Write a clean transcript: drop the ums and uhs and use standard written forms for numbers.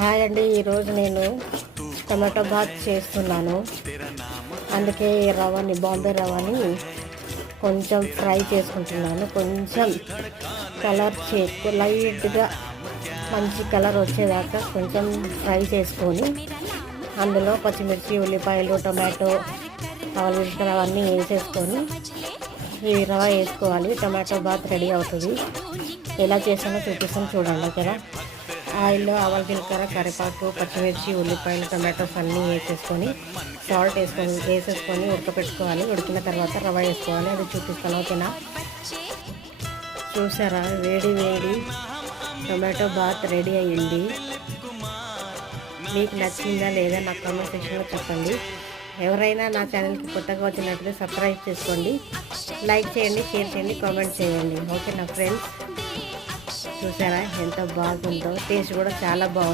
Hi అండి, ఈరోజు నేను టమాటో బాత్ చేస్తున్నాను. అందుకే ఈ రవ్వని, బాంబే రవ్వని కొంచెం ఫ్రై చేసుకుంటున్నాను. కొంచెం కలర్ లైట్గా మంచి కలర్ వచ్చేదాకా కొంచెం ఫ్రై చేసుకొని అందులో పచ్చిమిర్చి, ఉల్లిపాయలు, టమాటో, ఆలుగడ్డలు అవన్నీ వేసేసుకొని ఈ రవ్వ వేసుకోవాలి. టమాటో బాత్ రెడీ అవుతుంది. ఎలా చేసానో చూపిస్తాను, చూడండి. ఓకేనా? ఆయిల్లో ఆవాలు, జీలకర్ర, కరివేపాకు, పచ్చిమిర్చి, ఉల్లిపాయలు, టమాటోస్ అన్నీ వేసేసుకొని సాల్ట్ వేసేసుకొని ఉడకపెట్టుకోవాలి. ఉడికిన తర్వాత రవ్వ వేసుకోవాలి. అది చూపిస్తాను. ఓకేనా? చూసారా, వేడి వేడి టొమాటో బాత్ రెడీ అయ్యింది. మీకు నచ్చిందా లేదా నాకు కామెంట్ సెక్షన్లో చెప్పండి. ఎవరైనా నా ఛానల్కి కొత్తగా వచ్చినట్లయితే సబ్స్క్రైబ్ చేసుకోండి, లైక్ చేయండి, షేర్ చేయండి, కామెంట్ చేయండి. ఓకేనా ఫ్రెండ్స్? చూసారా ఎంత బాగుందో? టేస్ట్ కూడా చాలా బాగుంది.